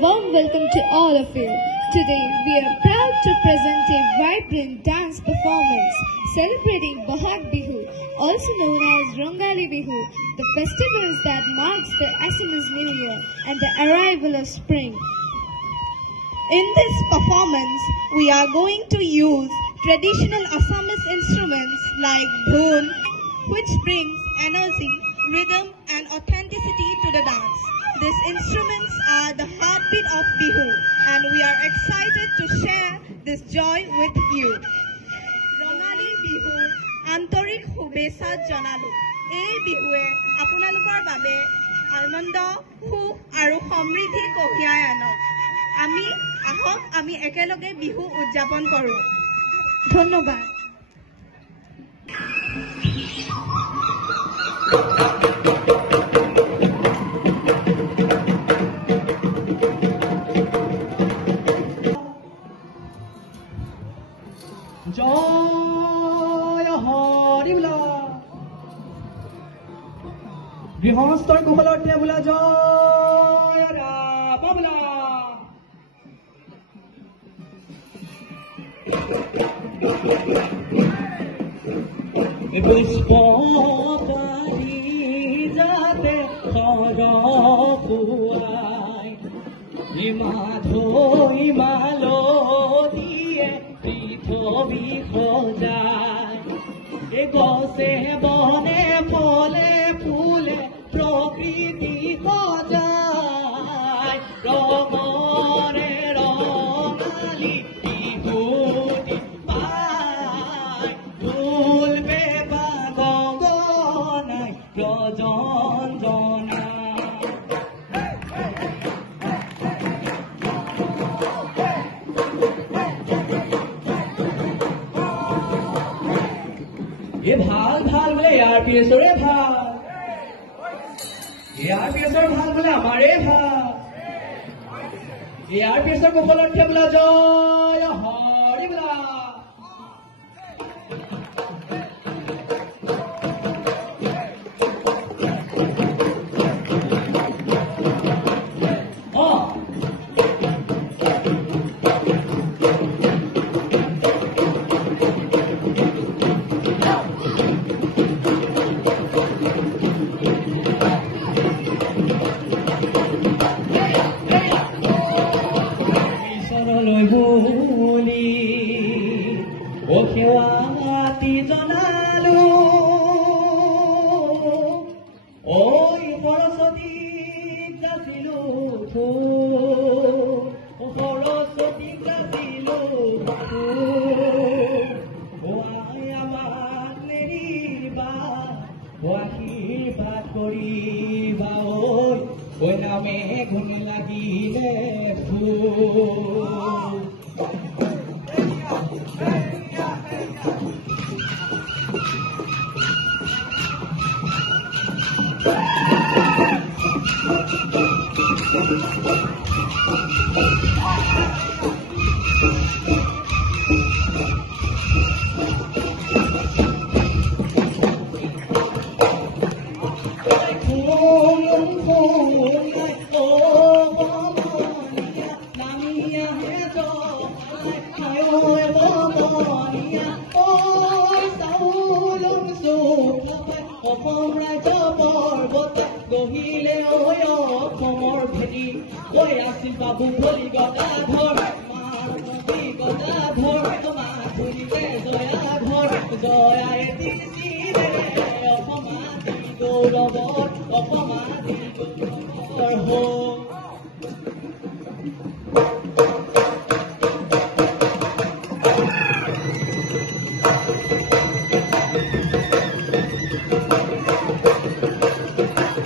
warm welcome to all of you. Today we are proud to present a vibrant dance performance celebrating Bahag Bihu, also known as Rongali Bihu, the festival that marks the Assamese New Year and the arrival of spring. In this performance, we are going to use traditional Assamese instruments like dhoon, which brings energy, rhythm and authenticity to the dance. These instruments are the heartbeat of Bihu, and we are excited to share this joy with you. Rongali Bihur Antorik Shubhechha Janalu. Ei Bihue Apunalokor babe Almondo Sukh aru Samriddhi kohiyai anok. আমি একেলগে বিহু উদযাপন কৰো ধন্যবাদ জয় হৰি বোলা গৃহস্থৰ কুশলতে বোলা জয় ৰাম বোলা পুষ্প পাৰি যাতে সৰপুৱাই মাধৈ মালতীয়ে পৃথিৱী সজায় এ গছে বনে ফলে ফুলে প্ৰকৃতি সজায় ৰঙৰে ৰঙালী ভাল ভাল বোলে ইয়াৰ পিছৰে ভাল ইয়াৰ পিছৰ ভাল বোলে আমাৰে ভাল ইয়াৰ পিছৰ কুশলতকে বোলা জয় হৰি বোলা সেৱাতি জনালো ঐ সৰস্বতী গাছিলো সৰস্বতী গাছিলো আমাক নেৰিবা আশীৰ্বাদ কৰিবা ঐ নামে গুণ লাগিলে ফুল গহিলে অসমৰ ভেটি কৈ আছিল বাবু ভলি গদাধৰ মাধৱী গদাধৰ মাধুৰীতে জয়াধৰ জয়াই দিছিলে অসমাদী গৌৰৱৰ অসমাদী গৌৰৱৰ